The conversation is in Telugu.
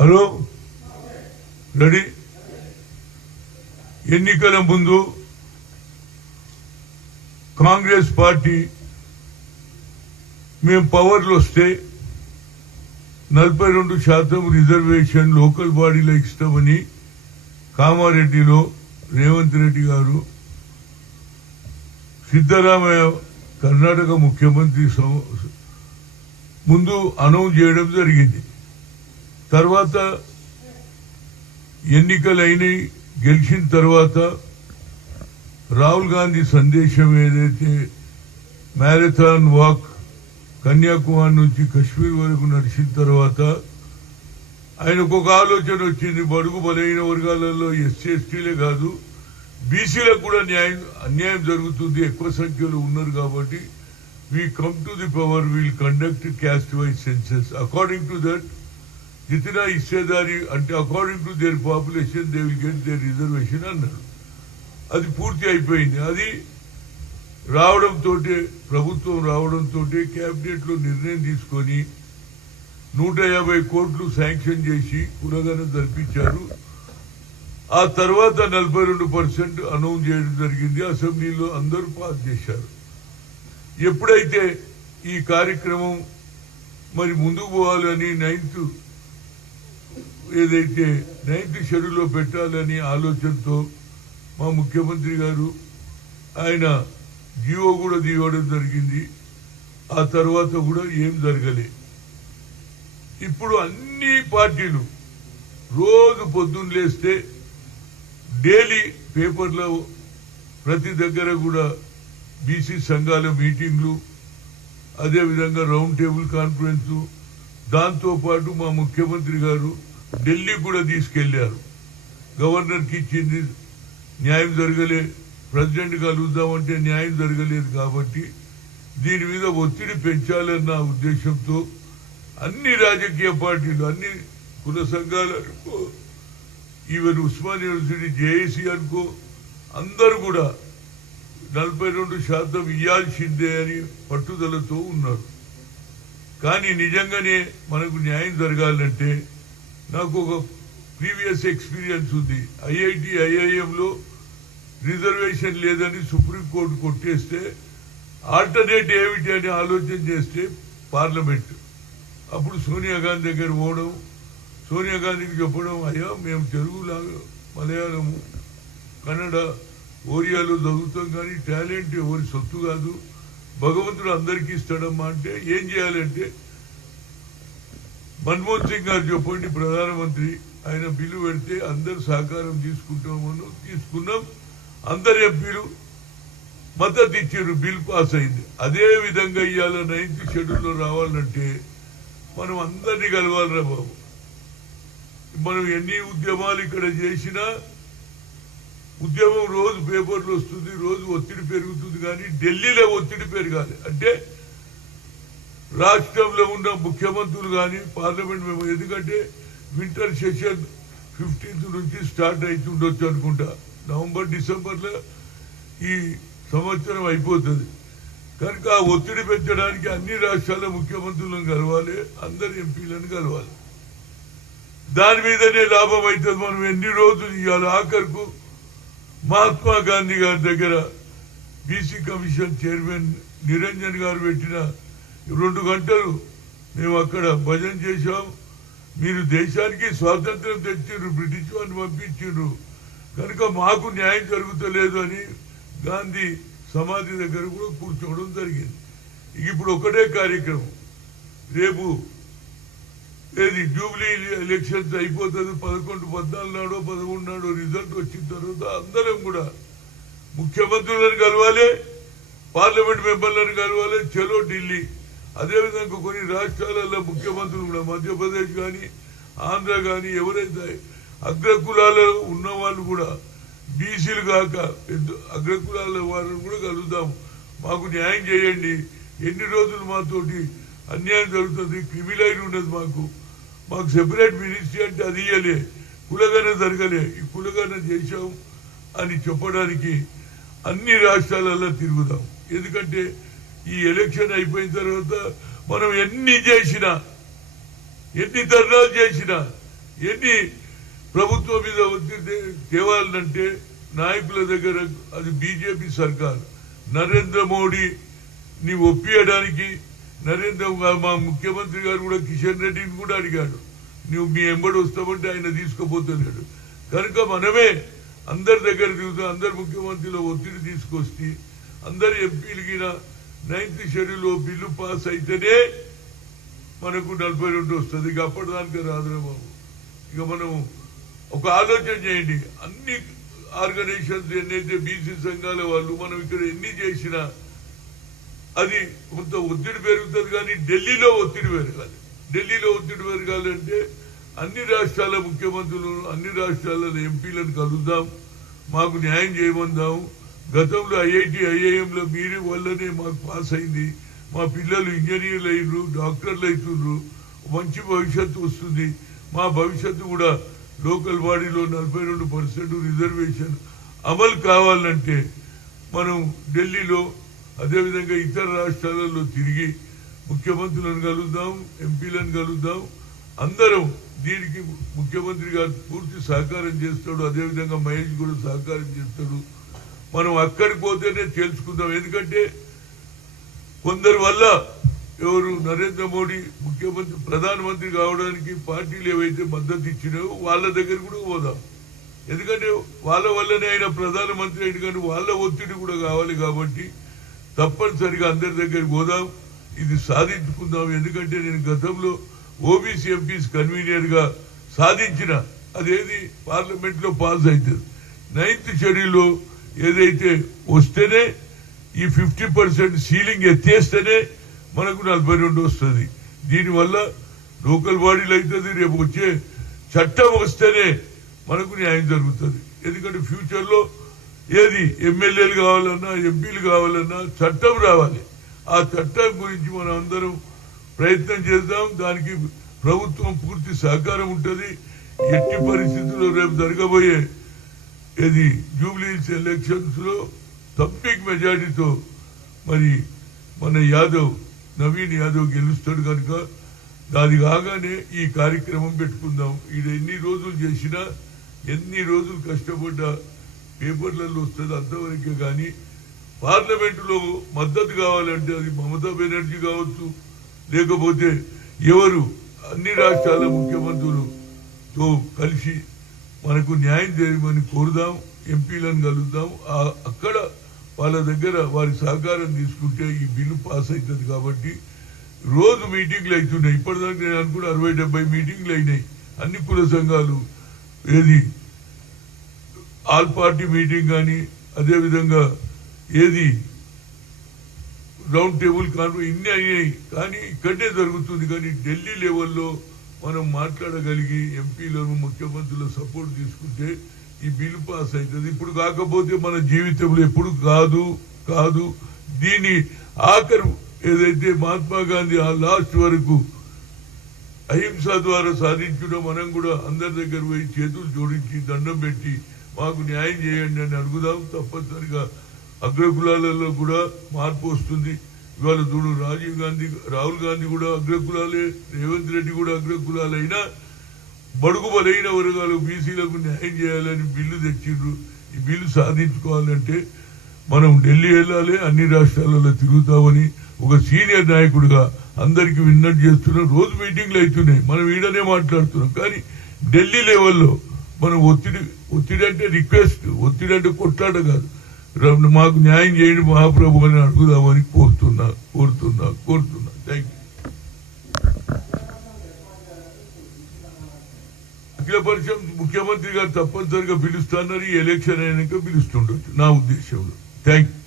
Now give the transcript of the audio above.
హలో రెడీ ఎన్నికల ముందు కాంగ్రెస్ పార్టీ మేము పవర్లు వస్తే 42% రిజర్వేషన్ లోకల్ బాడీలో ఇస్తామని కామారెడ్డిలో రేవంత్ రెడ్డి గారు సిద్ధరామయ్య కర్ణాటక ముఖ్యమంత్రి ముందు అనౌన్స్ చేయడం జరిగింది. తర్వాత ఎన్నికలైనవి గెలిచిన తర్వాత రాహుల్ గాంధీ సందేశం ఏదైతే మ్యారథాన్ వాక్ కన్యాకుమారి నుంచి కశ్మీర్ వరకు నడిచిన తర్వాత ఆయనకు ఒక ఆలోచన వచ్చింది. బడుగు బలైన వర్గాలలో ఎస్సీ ఎస్టీలే కాదు బీసీలకు కూడా అన్యాయం జరుగుతుంది, ఎక్కువ సంఖ్యలో ఉన్నారు కాబట్టి we come to the power, we will conduct caste wise census. According to that, jitna hissedari ante according to their population they will get their reservation annaru. Adi పూర్తి అయిపోయింది. అది రావడంతో ప్రభుత్వం రావడంతో కేబినెట్ లో నిర్ణయం తీసుకొని 150 కోట్లు శాంక్షన్ చేసి కులగన జరిపించారు. ఆ తర్వాత 42% అనౌన్స్ చేయడం జరిగింది. అసెంబ్లీలో అందరూ పాస్ చేశారు. ఎప్పుడైతే ఈ కార్యక్రమం మరి ముందుకు పోవాలని 9th షెడ్యూల్లో పెట్టాలని ఆలోచనతో మా ముఖ్యమంత్రి గారు ఆయన జీవో కూడా తీయడం జరిగింది. ఆ తర్వాత కూడా ఏం జరగలే. ఇప్పుడు అన్ని పార్టీలు రోజు పొద్దున్న లేస్తే డైలీ పేపర్లో ప్రతి దగ్గర కూడా బీసీ సంఘాల మీటింగ్లు, అదేవిధంగా రౌండ్ టేబుల్ కాన్ఫరెన్స్, దాంతో పాటు మా ముఖ్యమంత్రి గారు ఢిల్లీ కూడా తీసుకెళ్లారు. గవర్నర్కి ఇచ్చింది న్యాయం జరగలే, ప్రెసిడెంట్ కలుద్దామంటే న్యాయం జరగలేదు. కాబట్టి దీని మీద ఒత్తిడి పెంచాలన్న ఉద్దేశంతో అన్ని రాజకీయ పార్టీలు, అన్ని కుల సంఘాలు అనుకో, ఈవెన్ ఉస్మాన్ యూనివర్సిటీ జేఏసీ అనుకో, అందరూ కూడా 42% ఇయ్యాల్సిందే అని పట్టుదలతో ఉన్నారు. కానీ నిజంగానే మనకు న్యాయం జరగాలంటే నాకు ఒక ప్రీవియస్ ఎక్స్పీరియన్స్ ఉంది. ఐఐఎంలో రిజర్వేషన్ లేదని సుప్రీంకోర్టు కొట్టేస్తే ఆల్టర్నేట్ ఏమిటి అని ఆలోచన చేస్తే పార్లమెంట్ అప్పుడు సోనియా గాంధీ దగ్గర పోవడం, సోనియా గాంధీకి చెప్పడం, అయ్యా మేము తెలుగులాగా మలయాళము కన్నడ ఓరియాలో చదువుతాం కానీ టాలెంట్ ఎవరి సొత్తు కాదు, భగవంతుడు అందరికీ ఇస్తాడమ్మా అంటే ఏం చేయాలంటే మన్మోహన్ సింగ్ గారు చెప్పండి ప్రధానమంత్రి, ఆయన బిల్లు పెడితే అందరు సహకారం తీసుకున్నాం. అందరు ఎంపీలు మద్దతు ఇచ్చారు, బిల్ పాస్ అయింది. అదే విధంగా ఇవాళ 9th షెడ్యూల్లో రావాలంటే మనం అందరినీ కలవాలరా బాబు. మనం ఎన్ని ఉద్యమాలు ఇక్కడ చేసినా ఉద్యమం రోజు పేపర్లు వస్తుంది, రోజు ఒత్తిడి పెరుగుతుంది. కానీ ఢిల్లీలో ఒత్తిడి పెరగాలి అంటే రాష్ట్రంలో ఉన్న ముఖ్యమంత్రులు కానీ పార్లమెంట్ మెంబర్, ఎందుకంటే వింటర్ సెషన్ 15th నుంచి స్టార్ట్ అవుతుండొచ్చు అనుకుంటా. నవంబర్ డిసెంబర్లో ఈ సంవత్సరం అయిపోతుంది. కనుక ఆ ఒత్తిడి పెంచడానికి అన్ని రాష్ట్రాల ముఖ్యమంత్రులను కలవాలి, అందరు ఎంపీలను కలవాలి. దాని మీదనే లాభం అవుతుంది. మనం ఎన్ని రోజులు ఇవాళ ఆఖరుకు మహాత్మా గాంధీ గారి దగ్గర బీసీ కమిషన్ చైర్మన్ నిరంజన్ గారు పెట్టిన 2 గంటలు మేము అక్కడ భజన చేశాం. మీరు దేశానికి స్వాతంత్రం తెచ్చారు, బ్రిటిష్ వారిని పంపించారు, కనుక మాకు న్యాయం జరుగుతలేదు అని గాంధీ సమాధి దగ్గర కూడా కూర్చోవడం జరిగింది. ఇప్పుడు ఒకటే కార్యక్రమం, రేపు ఏది జూబ్లీ ఎలక్షన్స్ అయిపోతుంది, 11, 14 నాడో 11 నాడో రిజల్ట్ వచ్చిన తర్వాత అందరం కూడా ముఖ్యమంత్రులను కలవాలి, పార్లమెంట్ మెంబర్లను కలవాలి, చలో ఢిల్లీ. అదేవిధంగా కొన్ని రాష్ట్రాలలో ముఖ్యమంత్రులు కూడా, మధ్యప్రదేశ్ కానీ ఆంధ్ర కానీ ఎవరైతే అగ్రకులాల్లో ఉన్న వాళ్ళు కూడా, బీసీలు కాక అగ్రకులాల వాళ్ళని కూడా కలుద్దాం, మాకు న్యాయం చేయండి, ఎన్ని రోజులు మాతోటి అన్యాయం జరుగుతుంది, క్రిమిలైన్ ఉన్నది, మాకు సెపరేట్ మినిస్ట్రీ అంటే అది ఇయ్యలే, కులగన జరగలే, ఈ కులగన చేశాం అని చెప్పడానికి అన్ని రాష్ట్రాలలో తిరుగుదాం. ఎందుకంటే ఈ ఎలక్షన్ అయిపోయిన తర్వాత మనం ఎన్ని చేసినా, ఎన్ని ధర్నాలు చేసినా ఎన్ని ప్రభుత్వం మీద ఒత్తిడి తేవాలంటే నాయకుల దగ్గర అది బీజేపీ సర్కార్ నరేంద్ర మోడీని ఒప్పియడానికి మా ముఖ్యమంత్రి గారు కూడా కిషన్ రెడ్డిని కూడా అడిగాడు, నువ్వు మీ ఎంబడి వస్తామంటే ఆయన తీసుకుపోతలేడు. కనుక మనమే అందరి దగ్గర తిరుగుతూ అందరు ముఖ్యమంత్రిలో ఒత్తిడి తీసుకొచ్చి అందరు ఎంపీలకి 9th షెడ్యూల్ బిల్లు పాస్ అయితేనే మనకు 42 వస్తుంది. ఇక అప్పటిదానికి రాదురా బాబు. ఇక మనం ఒక ఆలోచన చేయండి, అన్ని ఆర్గనైజేషన్స్ ఎన్నైతే బీసీ సంఘాల వాళ్ళు మనం ఇక్కడ ఎన్ని చేసినా అది కొంత ఒత్తిడి పెరుగుతుంది. కానీ ఢిల్లీలో ఒత్తిడి పెరగాలి. ఢిల్లీలో ఒత్తిడి పెరగాలంటే అన్ని రాష్ట్రాల ముఖ్యమంత్రులు అన్ని రాష్ట్రాల ఎంపీలను కలుద్దాం, మాకు న్యాయం చేయమందాం. గతంలో ఐఐఎంలో మీరే వల్లనే మాకు పాస్ అయింది, మా పిల్లలు ఇంజనీర్లు అయినరు, డాక్టర్లు అవుతున్నారు, మంచి భవిష్యత్తు వస్తుంది. మా భవిష్యత్తు కూడా లోకల్ బాడీలో 42% రిజర్వేషన్ అమలు కావాలంటే మనం ఢిల్లీలో అదేవిధంగా ఇతర రాష్ట్రాలలో తిరిగి ముఖ్యమంత్రులను కలుద్దాం, ఎంపీలను కలుద్దాం. అందరం దీనికి ముఖ్యమంత్రి గారు పూర్తి సహకారం చేస్తాడు, అదేవిధంగా మహేష్ కూడా సహకారం చేస్తాడు. మనం అక్కడికి పోతేనే తెలుసుకుందాం. ఎందుకంటే కొందరి వల్ల ఎవరు నరేంద్ర మోడీ ముఖ్యమంత్రి ప్రధానమంత్రి కావడానికి పార్టీలు ఏవైతే మద్దతు ఇచ్చినాయో వాళ్ళ దగ్గర కూడా పోదాం. ఎందుకంటే వాళ్ళ వల్లనే ఆయన ప్రధానమంత్రి అయిన, కానీ వాళ్ళ ఒత్తిడి కూడా కావాలి. కాబట్టి తప్పనిసరిగా అందరి దగ్గరికి పోదాం, ఇది సాధించుకుందాం. ఎందుకంటే నేను గతంలో ఓబీసీ ఎంపీస్ కన్వీనర్ గా సాధించిన అదేది పార్లమెంట్ లో పాస్ అవుతుంది. 9th షెడ్యూల్లో ఏదైతే వస్తేనే ఈ 50% సీలింగ్ ఎత్తేస్తేనే మనకు 42 వస్తుంది. దీనివల్ల లోకల్ బాడీలు అవుతుంది. రేపు వచ్చే చట్టం వస్తేనే మనకు న్యాయం జరుగుతుంది. ఎందుకంటే ఫ్యూచర్ లో ఏది ఎమ్మెల్యేలు కావాలన్నా ఎంపీలు కావాలన్నా చట్టం రావాలి. ఆ చట్టం గురించి మనం అందరం ప్రయత్నం చేద్దాం. దానికి ప్రభుత్వం పూర్తి సహకారం ఉంటుంది. ఎట్టి పరిస్థితుల్లో రేపు జరగబోయే ఏది జూబ్లీహిల్స్ ఎలక్షన్స్ లో తంపిక్ మెజారిటీతో మరి మన నవీన్ యాదవ్ గెలుస్తాడు. కనుక దాని కాగానే ఈ కార్యక్రమం పెట్టుకుందాం. ఇది ఎన్ని రోజులు చేసినా ఎన్ని రోజులు కష్టపడ్డా పేపర్లలో వస్తుంది అంతవరకే. కానీ పార్లమెంటులో మద్దతు కావాలంటే అది మమతా బెనర్జీ కావచ్చు, లేకపోతే ఎవరు అన్ని రాష్ట్రాల ముఖ్యమంత్రులతో కలిసి మనకు న్యాయం చేయమని కోరుదాం. ఎంపీలను కలుద్దాం. అక్కడ వాళ్ళ దగ్గర వారి సహకారం తీసుకుంటే ఈ బిల్లు పాస్ అవుతుంది. కాబట్టి రోజు మీటింగ్లు అవుతున్నాయి. ఇప్పటిదాకా నేను అనుకున్న 60-70 మీటింగ్లు అయినాయి. అన్ని కుల సంఘాలు ఏది ఆల్ పార్టీ మీటింగ్ కానీ అదేవిధంగా ఏది రౌండ్ టేబుల్ కాన్ఫరెన్స్ ఇన్ని అయినాయి. కానీ ఇక్కడే జరుగుతుంది. కానీ ఢిల్లీ లెవెల్లో మనం మాట్లాడగలిగి ఎంపీలను ముఖ్యమంత్రుల సపోర్ట్ తీసుకుంటే ఈ బిల్లు పాస్ అవుతుంది. ఇప్పుడు కాకపోతే మన జీవితంలో ఎప్పుడు కాదు. దీని ఆఖరు ఏదైతే మహాత్మా గాంధీ ఆ లాస్ట్ వరకు అహింస ద్వారా సాధించడం మనం కూడా అందరి దగ్గర పోయి చేతులు జోడించి దండం పెట్టి మాకు న్యాయం చేయండి అని అడుగుదాం. తప్పనిసరిగా అగ్రకులాలలో కూడా మార్పు వస్తుంది. ఇవాళ చూడు రాహుల్ గాంధీ కూడా అగ్రకులాలే, రేవంత్ రెడ్డి కూడా అగ్రకులాలైనా బడుగు బలైన వర్గాలు బీసీలకు న్యాయం చేయాలని బిల్లు తెచ్చిండ్రు. ఈ బిల్లు సాధించుకోవాలంటే మనం ఢిల్లీ వెళ్ళాలి, అన్ని రాష్ట్రాలలో తిరుగుతామని ఒక సీనియర్ నాయకుడిగా అందరికీ విన్నట్టు చేస్తున్నాం. రోజు మీటింగ్లు అవుతున్నాయి, మనం ఈడనే మాట్లాడుతున్నాం. కానీ ఢిల్లీ లెవెల్లో మనం ఒత్తిడి అంటే రిక్వెస్ట్, ఒత్తిడి అంటే కొట్లాట కాదు. మాకు న్యాయం చేయండి మహాప్రభు అని అడుగుదామని కోరుతున్నా. Thank you. అఖిల పరిషత్ ముఖ్యమంత్రి గారు తప్పనిసరిగా పిలుస్తున్నారు. ఈ ఎలక్షన్ అయినాక పిలుస్తుండొచ్చు నా ఉద్దేశంలో. Thank you.